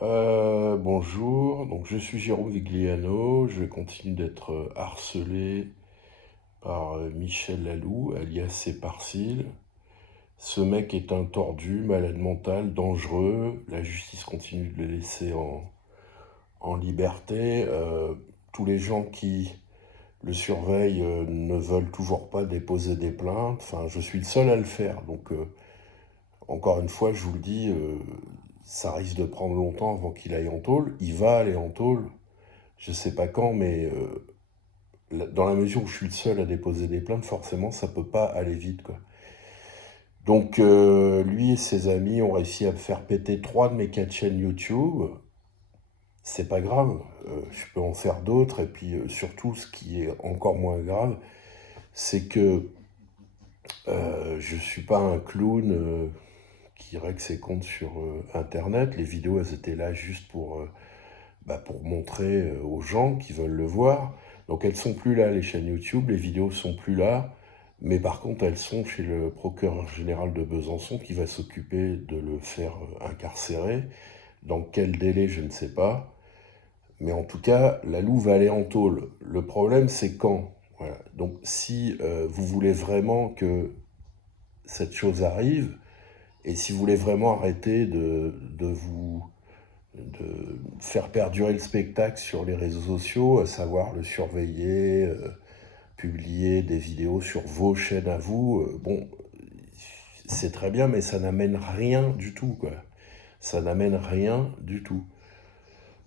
Bonjour, donc je suis Jérôme Vigliano, je continue d'être harcelé par Michel Lalou, alias Séparcile. Ce mec est un tordu, malade mental, dangereux. La justice continue de le laisser en liberté. Tous les gens qui le surveillent ne veulent toujours pas déposer des plaintes. Enfin, je suis le seul à le faire. Donc, encore une fois, je vous le dis, ça risque de prendre longtemps avant qu'il aille en tôle. Il va aller en tôle. Je sais pas quand, mais dans la mesure où je suis le seul à déposer des plaintes, forcément, ça peut pas aller vite, quoi. Donc, lui et ses amis ont réussi à me faire péter 3 de mes 4 chaînes YouTube. C'est pas grave, je peux en faire d'autres. Et puis, surtout, ce qui est encore moins grave, c'est que je suis pas un clown qui règle ses comptes sur Internet. Les vidéos, elles étaient là juste pour montrer aux gens qui veulent le voir. Donc elles sont plus là, les chaînes YouTube, les vidéos sont plus là, mais par contre elles sont chez le procureur général de Besançon qui va s'occuper de le faire incarcérer. Dans quel délai, je ne sais pas. Mais en tout cas, Lalou va aller en tôle. Le problème, c'est quand. Voilà. Donc si vous voulez vraiment que cette chose arrive, et si vous voulez vraiment arrêter de faire perdurer le spectacle sur les réseaux sociaux, à savoir le surveiller, publier des vidéos sur vos chaînes à vous, bon, c'est très bien, mais ça n'amène rien du tout, quoi. Ça n'amène rien du tout.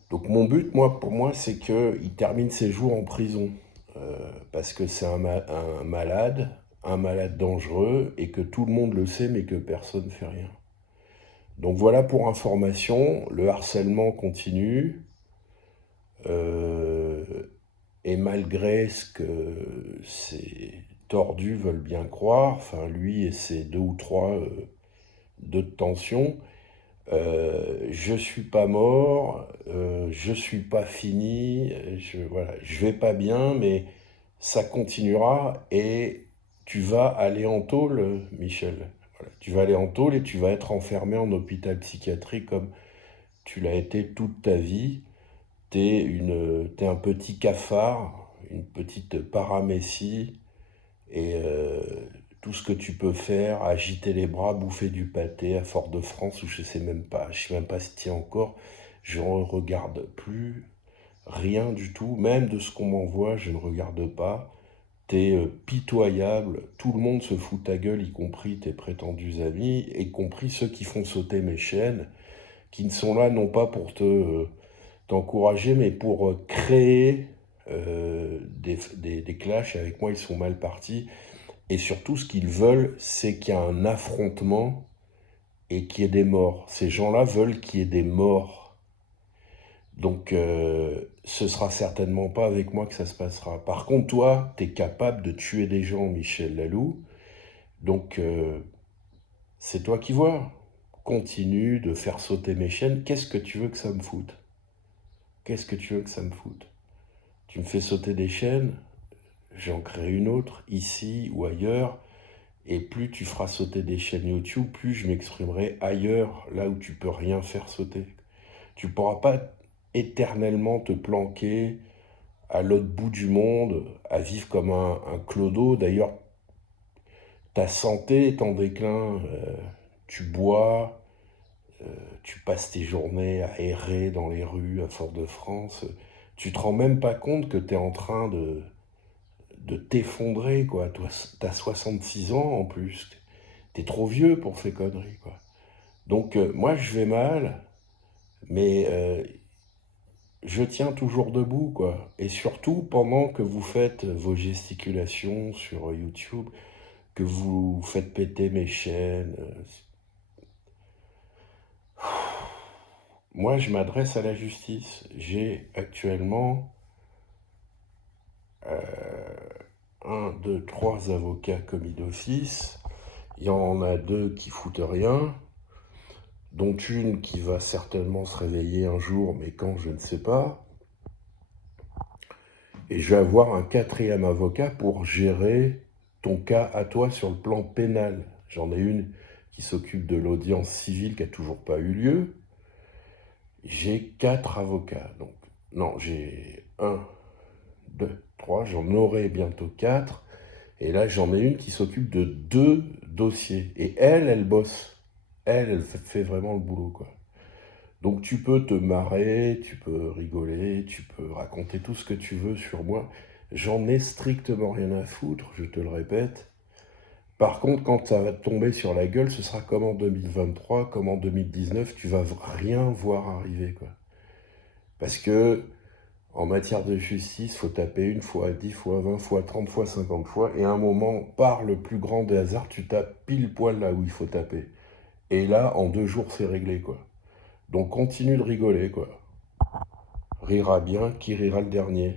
Donc mon but, pour moi, c'est qu'il termine ses jours en prison. Parce que c'est un malade dangereux, et que tout le monde le sait, mais que personne ne fait rien. Donc voilà pour information, le harcèlement continue. Euh, Et malgré ce que ces tordus veulent bien croire, enfin lui et ses deux ou trois de tension, je suis pas mort, je suis pas fini, voilà, je vais pas bien, mais ça continuera et tu vas aller en tôle, Michel. Voilà, tu vas aller en tôle et tu vas être enfermé en hôpital psychiatrique comme tu l'as été toute ta vie. T'es un petit cafard, une petite paramécie, et tout ce que tu peux faire, agiter les bras, bouffer du pâté à Fort-de-France, ou je sais même pas si t'y es encore, je ne regarde plus rien du tout, même de ce qu'on m'envoie, je ne regarde pas. T'es pitoyable, tout le monde se fout de ta gueule, y compris tes prétendus amis, y compris ceux qui font sauter mes chaînes, qui ne sont là non pas pour t'encourager, mais pour créer des clashs. Avec moi, ils sont mal partis. Et surtout, ce qu'ils veulent, c'est qu'il y a un affrontement et qu'il y ait des morts. Ces gens-là veulent qu'il y ait des morts. Donc, ce sera certainement pas avec moi que ça se passera. Par contre, toi, tu es capable de tuer des gens, Michel Lalou. Donc, c'est toi qui vois. Continue de faire sauter mes chaînes. Qu'est-ce que tu veux que ça me foute? Qu'est-ce que tu veux que ça me foute? Tu me fais sauter des chaînes, j'en crée une autre, ici ou ailleurs, et plus tu feras sauter des chaînes YouTube, plus je m'exprimerai ailleurs, là où tu peux rien faire sauter. Tu ne pourras pas éternellement te planquer à l'autre bout du monde, à vivre comme un clodo. D'ailleurs, ta santé est en déclin, tu bois, tu passes tes journées à errer dans les rues à Fort-de-France. Tu te rends même pas compte que tu es en train de t'effondrer, quoi. Toi, t'as 66 ans en plus. T'es trop vieux pour ces conneries, quoi. Donc, moi, je vais mal, mais je tiens toujours debout, quoi. Et surtout, pendant que vous faites vos gesticulations sur YouTube, que vous faites péter mes chaînes, moi, je m'adresse à la justice. J'ai actuellement un, deux, trois avocats commis d'office. Il y en a deux qui foutent rien, dont une qui va certainement se réveiller un jour, mais quand, je ne sais pas. Et je vais avoir un quatrième avocat pour gérer ton cas à toi sur le plan pénal. J'en ai une qui s'occupe de l'audience civile qui n'a toujours pas eu lieu. J'ai 4 avocats, donc non, j'ai un, 2, 3. J'en aurai bientôt 4. Et là, j'en ai une qui s'occupe de 2 dossiers. Et elle bosse. Elle fait vraiment le boulot, quoi. Donc tu peux te marrer, tu peux rigoler, tu peux raconter tout ce que tu veux sur moi. J'en ai strictement rien à foutre, je te le répète. Par contre, quand ça va te tomber sur la gueule, ce sera comme en 2023, comme en 2019, tu vas rien voir arriver, quoi. Parce que en matière de justice, faut taper une fois, 10 fois, 20 fois, 30 fois, 50 fois, et à un moment, par le plus grand des hasards, tu tapes pile poil là où il faut taper. Et là, en 2 jours, c'est réglé, quoi. Donc continue de rigoler, quoi. Rira bien, qui rira le dernier.